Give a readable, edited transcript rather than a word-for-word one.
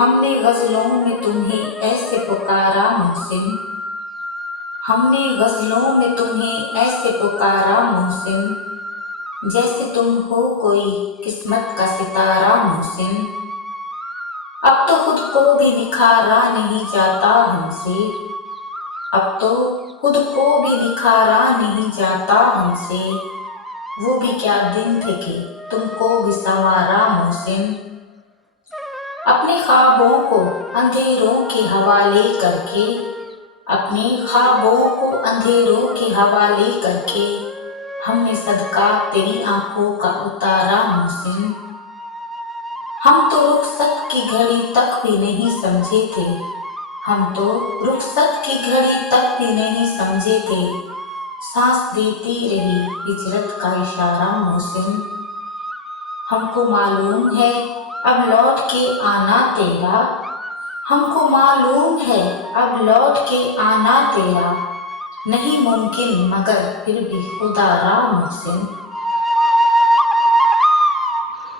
ہم نے غزلوں میں تمہیں ایسے پکارا محسن، ہم نے غزلوں میں تمہیں ایسے پکارا محسن، جیسے تم ہو کوئی قسمت کا ستارہ محسن۔ اب تو خود کو بھی نکھارا نہیں جاتا ہم سے، اب تو خود کو بھی نکھارا نہیں جاتا ہم سے، وہ بھی کیا دن تھے کہ تم کو بھی سنوارا محسن۔ اپنے خوابوں کو اندھیروں کے حوالے کر کے، اپنے خوابوں کو اندھیروں کے حوالے کر کے، ہم نے صدقہ تیری آنکھوں کا اتارا محسن۔ ہم تو رخصت کی گھڑی تک بھی نہیں سمجھے تھے، ہم تو رخصت کی گھڑی تک بھی نہیں سمجھے تھے، سانس دیتی رہی ہجرت کا اشارہ محسن۔ ہم کو معلوم ہے اب لوٹ کے آنا تیرا، ہم کو معلوم ہے اب لوٹ کے آنا تیرا، نہیں ممکن مگر پھر بھی خدا را محسن۔